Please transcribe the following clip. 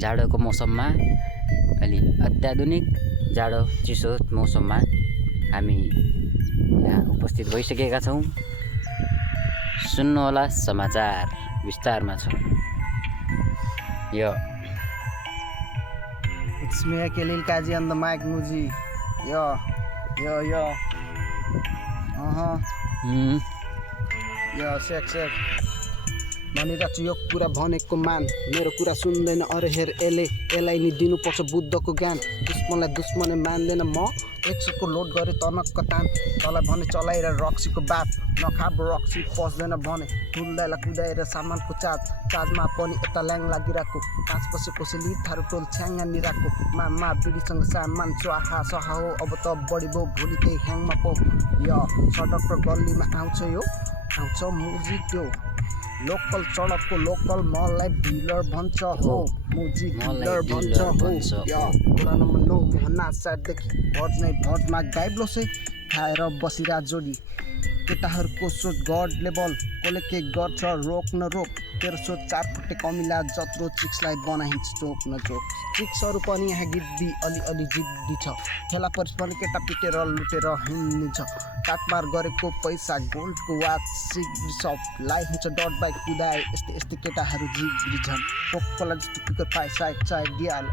जाडोको मौसममा अलि अत्याधुनिक जाडो चिसो मौसममा हामी यहाँ उपस्थित भइसकेका छौँ। सुन्नुहोला समाचार विस्तारमा छ। यो It's me, Kelil Kaji, on the mic, Muji. Yo. Yo, सेक भनिरहेको छु यो कुरा भनेको मान, मेरो कुरा सुन्दैन अरे हेर एलाई नि दिनुपर्छ बुद्धको ज्ञान। दुश्मनलाई दुश्मनै मान्दैन, म 100 को लोड गरे तनक्क तान। तँलाई भने चलाएर रक्सीको बात, नखाब रक्सी पस्दैन भने ठुल्दाइलाई कुदाएर सामानको चार्जमा पनि यता ल्याङ लागिरहेको। पाँच बसे कोसेली थारू टोल छ्याङ्गा निराको, मामा बिडीसँग सामान स्वाहा सहा हो। अब त बढी भो भोलि त्यही ह्याङमा पो। यो सडक र गल्लीमा आउँछ मुजी त्यो लोकल सडकको लोकल मलाई डिलर भन्छ हो। मुजी डिलर भन्छ हो। यो कुरा नम्बर 9 मोहना साइडदेखि भजमा गाइब्लोसै खाएर बसिरा जोडी। केटाहरूको सोच गड लेभल, कसले के गर्छ रोक न रोक। तेरो सोच 4 फुटे कमिला जत्रो चिक्सलाई बनाइन्छ चोक न चोक। चिक्सहरू पनि यहाँ गिद्दी अलि जिद्दी छ, फेला परिस पनि केटा पिटेर लुटेर हिँड्छ। काटमार गरेको पैसा गोल्डको वाच सिग्री सप लाइ हुन्छ डट बाइक कुदाए यस्तै केटाहरू जिग्री छन्। कोकोला जस्तो पिकर पाए साइड दिइहाल।